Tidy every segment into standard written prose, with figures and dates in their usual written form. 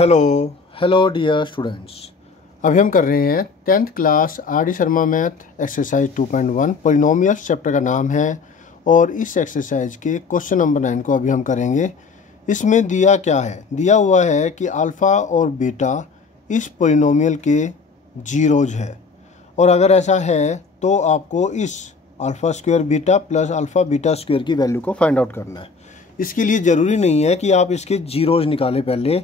Hello hello dear students. अभी हम कर रहे हैं 10th class R D Sharma math exercise 2.1 polynomials chapter का नाम है और इस एक्सरसाइज के क्वेश्चन नंबर 9 को अभी हम करेंगे। इसमें दिया क्या है, दिया हुआ है कि अल्फ़ा और बीटा इस पॉलिनोमियल के जीरोज है और अगर ऐसा है तो आपको इस alpha square beta plus alpha beta square की वैल्यू को फाइंड आउट करना है। इसके लिए ज़रूरी नहीं है कि आप इसके जीरोज निकालें पहले,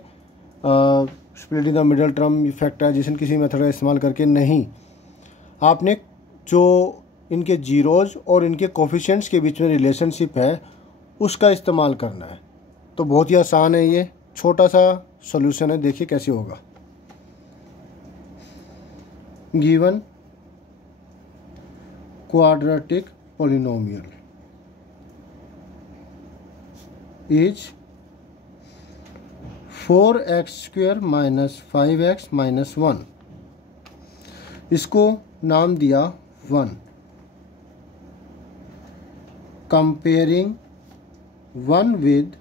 splitting the middle term factorisation किसी मेथड का इस्तेमाल करके नहीं, आपने जो इनके जीरोज और इनके कोफिशिएंट्स के बीच में रिलेशनशिप है उसका इस्तेमाल करना है। तो बहुत ही आसान है, ये छोटा सा सॉल्यूशन है, देखिए कैसे होगा। Given quadratic polynomial is 4x square minus 5x minus 1, इसको नाम दिया 1। कंपेयरिंग 1 विद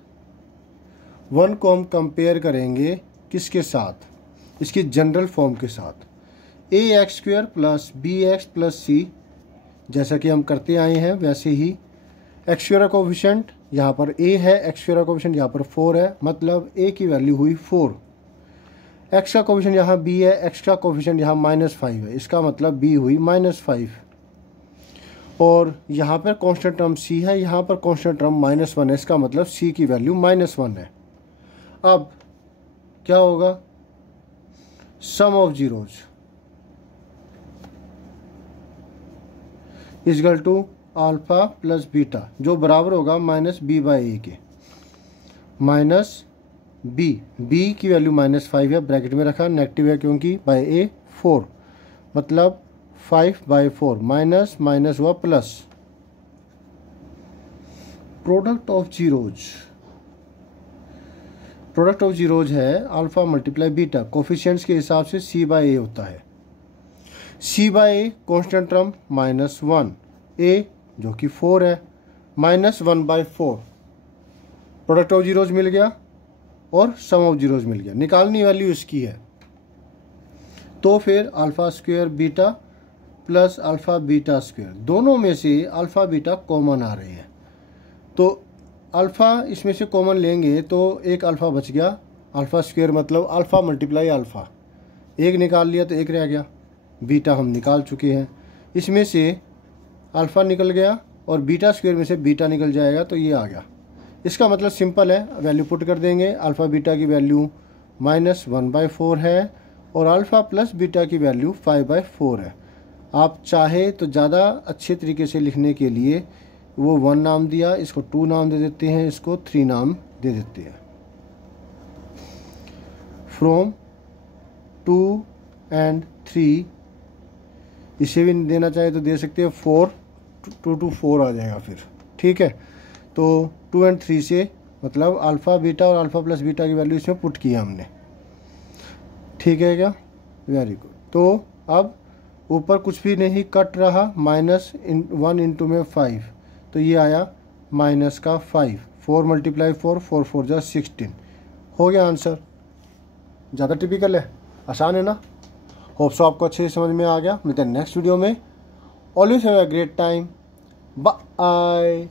1 को हम कंपेयर करेंगे किसके साथ, इसकी जनरल फॉर्म के साथ, ax square plus bx plus c, जैसा कि हम करते आए हैं वैसे ही। एक्स स्क्वायर का कोफिशिएंट यहाँ पर a है, एक्स स्क्वायर का कोफिशिएंट यहाँ पर 4 है, मतलब a की वैल्यू हुई 4। x का कोफिशिएंट यहाँ b है, x का कोफिशिएंट यहाँ -5 है, इसका मतलब b हुई -5। और यहाँ पर कांस्टेंट टर्म c है, यहाँ पर कांस्टेंट टर्म -1 है, इसका मतलब c की वैल्यू -1 है। अब क्या होगा, sum of zeros is equal to alpha plus beta, जो बराबर होगा -b/a के। माइनस b की वैल्यू -5 है, ब्रैकेट में रखा, नेगेटिव है क्योंकि बाय a 4, मतलब 5/4 माइनस माइनस हुआ प्लस। प्रोडक्ट ऑफ जीरोज है अल्फ़ा मल्टीप्लाई बीटा, कोफिशिएंट्स के हिसाब से c/a होता है। c/a कांस्टेंट टर्म -1, a जो कि 4 है, -1/4, प्रोडक्ट ऑफ जीरोज मिल गया और सम ऑफ जीरोज मिल गया। निकालनी वैल्यू इसकी है, तो फिर alpha square beta plus alpha beta square, दोनों में से अल्फ़ा बीटा कॉमन आ रहे हैं, तो अल्फ़ा इसमें से कॉमन लेंगे तो एक अल्फ़ा बच गया, अल्फ़ा स्क्वायर मतलब अल्फ़ा मल्टीप्लाई अल्फ़ा, एक निकाल लिया तो एक रह गया, बीटा हम निकाल चुके हैं। इसमें से अल्फ़ा निकल गया और बीटा स्क्वायर में से बीटा निकल जाएगा, तो ये आ गया। इसका मतलब सिंपल है, वैल्यू पुट कर देंगे। अल्फ़ा बीटा की वैल्यू -1/4 है और अल्फ़ा प्लस बीटा की वैल्यू 5/4 है। आप चाहे तो ज़्यादा अच्छे तरीके से लिखने के लिए वो 1 नाम दिया, इसको 2 नाम दे देते हैं, इसको 3 नाम दे देते हैं। फ्रॉम 2 and 3, इसे भी देना चाहे तो दे सकते हैं, 4 2 to 4 आ जाएगा फिर, ठीक है। तो 2 and 3 से मतलब अल्फ़ा बीटा और अल्फ़ा प्लस बीटा की वैल्यू इसमें पुट किया हमने, ठीक है क्या, वेरी गुड। तो अब ऊपर कुछ भी नहीं कट रहा, -1 इंटू में 5, तो ये आया माइनस का 5, 4 × 4, 4 4 जा 16, हो गया आंसर। ज़्यादा टिपिकल है, आसान है ना। होप सो आपको अच्छे से समझ में आ गया। मिलते हैं नेक्स्ट वीडियो में। Always have a great time, bye.